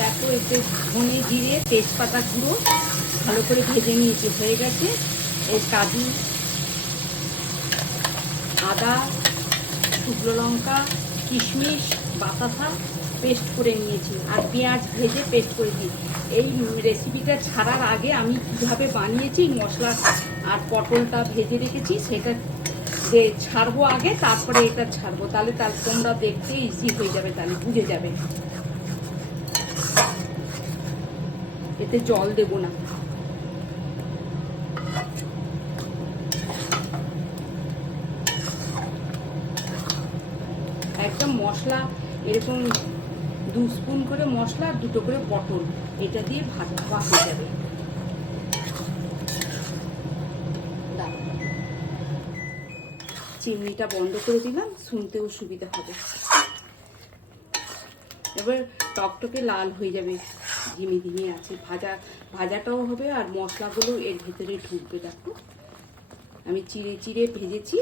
দেখো এতে ধনে জিরে, তেজপাতা গুঁড়ো, ভালো করে ভেজে নিয়েছি, হয়ে গেছে। এই কাজু, আদা, শুকনো লঙ্কা, কিশমিশ, বাতাসা পেস্ট করে নিয়েছি। আর পেঁয়াজ ভেজে পেস্ট করেছি এই রেসিপিটা ছাড়ার আগে আমি কীভাবে বানিয়েছি, মশলা আর পটলটা ভেজে রেখেছি, সেটা যে ছাড়বো আগে, তারপরে এটা ছাড়বো। তাহলে তার তোমরা দেখতে ইজি হয়ে যাবে, তাহলে বুঝে যাবে। এতে জল দেবো না। একদম মশলা, এরকম দু স্পুন করে মশলা, আর দুটো করে পটল, এটা দিয়ে ভাত খাওয়া হয়ে যাবে। চিমনিটা বন্ধ করে দিলাম, শুনতেও সুবিধা হবে। এবার টকটকে লাল হয়ে যাবে, ঝিমি ঝিমি আছে। ভাজা, ভাজাটাও হবে আর মশলাগুলো এর ভেতরে ঢুকবে, দেখো। আমি চিড়ে চিড়ে ভেজেছি।